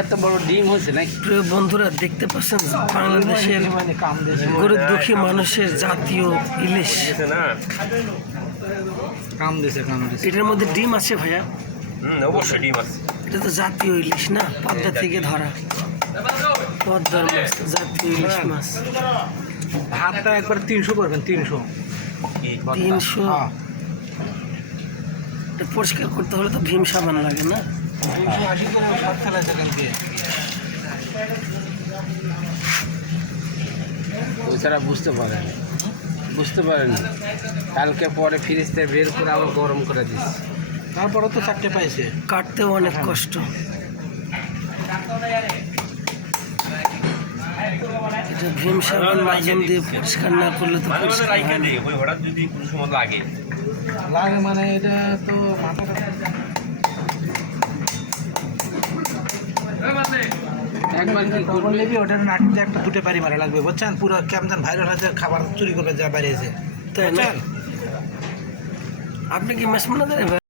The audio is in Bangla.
এত বড় ডিম হয়েছে নাকি? প্রিয় বন্ধুরা, দেখতে পাচ্ছেন বাংলাদেশের গরিব দুঃখী মানুষের জাতীয় ইলিশ। এটার মধ্যে ডিম আছে ভাইয়া? অবশ্যই ডিম আছে। এটা তো জাতীয় ইলিশ না, পদ্মা থেকে ধরা পদ্মার মাছ, জাতীয় ইলিশ মাছ। ভাতটা একবার 300 করবেন। 300 এটা পরিষ্কার করতে হলে তো ভীম সাবান লাগে না? 280 করে ভাত ফেলাইছে কালকে। ওছাড়া বুঝতে পারেন কালকে পরে ফ্রিজ থেকে বের করে আবার গরম করে দিচ্ছি। তারপরে তো 4টে পাইছে। কাটতেও অনেক কষ্ট। এটা ভীম সাবান মাজন দিয়ে পরিষ্কার না করলে তো পরিষ্কার হয় না। ওই হঠাৎ যদি কোনো সময় লাগে মানে এটা তো মাথাটা একবার কি করলে ওটার নাটতে একটা দুটো বাড়ি মারা লাগবে, বুঝছেন? পুরো কেমন ভাইরাল হয়েছে, খাবার চুরি করবে যা বাড়িয়েছে, তাই না? আপনি কি মাছ মনে দেন?